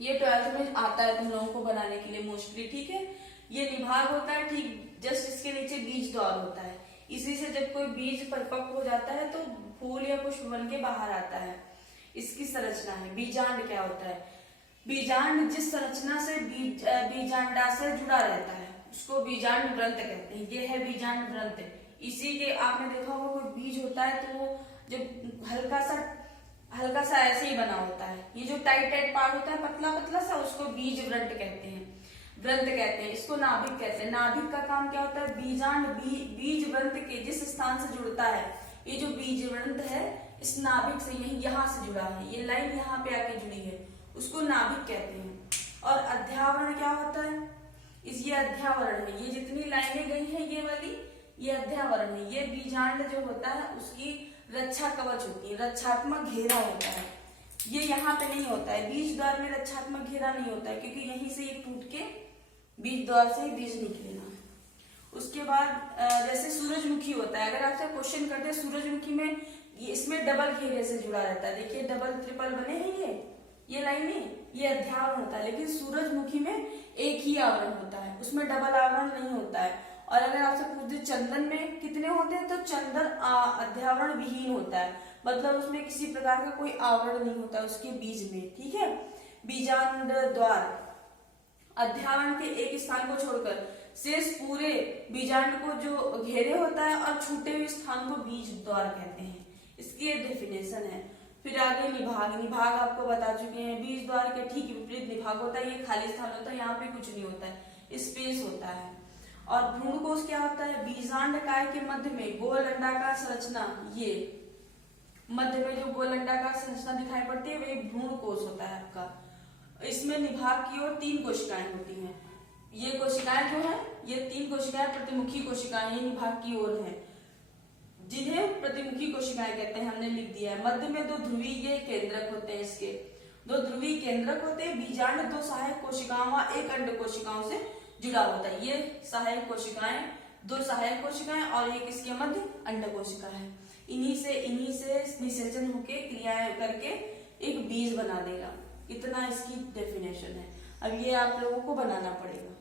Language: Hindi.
ये 12th में आता है तुम लोगों को बनाने के लिए मोस्टली, ठीक है। ये निभाग होता है, ठीक जस्ट इसके नीचे बीज द्वार होता है। इसी से जब कोई बीज परिपक्व हो जाता है तो फूल या पुष्प बन के बाहर आता है। इसकी संरचना है। बीजांड क्या होता है? बीजांड जिस संरचना से बीजांडाशय जुड़ा रहता है उसको बीजांड व्रंत कहते हैं। ये है बीजांड व्रंत। इसी के आपने देखा होगा कोई बीज होता है तो वो जब हल्का सा ऐसे ही बना होता है। ये जो टाइट पार्ट होता है पतला पतला सा, उसको बीज व्रंत कहते हैं, व्रंत कहते हैं। इसको नाभिक कहते हैं। नाभिक का काम क्या होता है? बीजांड बीज व्रंत के जिस स्थान से जुड़ता है, ये जो बीज व्रंत है इस नाभिक से यही यहाँ से जुड़ा है, ये लाइन यहाँ पे आके जुड़ी है, उसको नाभिक कहते हैं। और अध्यावरण क्या होता है? ये अध्यावरण है। ये जितनी लाइनें गई हैं ये वाली, ये अध्यावरण है। ये बीजांड जो होता है उसकी रक्षा कवच होती है, रक्षात्मक घेरा होता है। ये यहाँ पे नहीं होता है, बीज द्वार में रक्षात्मक घेरा नहीं होता है, क्योंकि यहीं से ये टूट के बीज द्वार से ही बीज निकलेगा। उसके बाद जैसे सूरजमुखी होता है, अगर आपसे क्वेश्चन करते हैं सूरजमुखी में, ये इसमें डबल घेरे से जुड़ा रहता है। देखिए डबल ट्रिपल बने हैं ये लाइनें, ये अध्यावरण होता है। लेकिन सूरजमुखी में एक ही आवरण होता है, उसमें डबल आवरण नहीं होता है। और अगर आपसे पूछ दे चंदन में कितने होते हैं, तो चंदन अध्यावरण विहीन होता है, मतलब उसमें किसी प्रकार का कोई आवरण नहीं होता उसके बीज में, ठीक है। बीजांड द्वार अध्यावरण के एक स्थान को छोड़कर शेष पूरे बीजांड को जो घेरे होता है और छूटे हुए स्थान को बीज द्वार कहते हैं। इसकी ये डेफिनेशन है। फिर आगे निभाग। निभाग आपको बता चुके हैं, बीज द्वार के ठीक विपरीत निभाग होता है। ये खाली स्थान होता है, यहाँ पे कुछ नहीं होता है, स्पेस होता है। और भ्रूणकोश क्या होता है? बीजांड काय के मध्य में गोल अंडाकार संरचना, ये मध्य में जो गोल अंडाकार संरचना दिखाई पड़ती है वही भ्रूणकोश होता है आपका। इसमें निभाग की ओर 3 कोशिकाएं होती हैं। ये कोशिकाएं जो है, ये 3 कोशिकाएं प्रतिमुखी कोशिकाएं ये निभाग की ओर है, जिन्हें प्रतिमुखी कोशिकाएं कहते हैं, हमने लिख दिया है। मध्य में 2 ध्रुवीय केंद्रक होते हैं। इसके 2 ध्रुवीय केंद्रक होते हैं। बीजांड 2 सहायक कोशिकाओं व 1 अंड कोशिकाओं से जुड़ा होता है। ये सहायक कोशिकाएं, 2 सहायक कोशिकाएं और एक इसके मध्य अंड कोशिका है। इन्हीं से निषेचन होके क्रियाएं करके एक बीज बना देगा। इतना इसकी डेफिनेशन है। अब ये आप लोगों को बनाना पड़ेगा।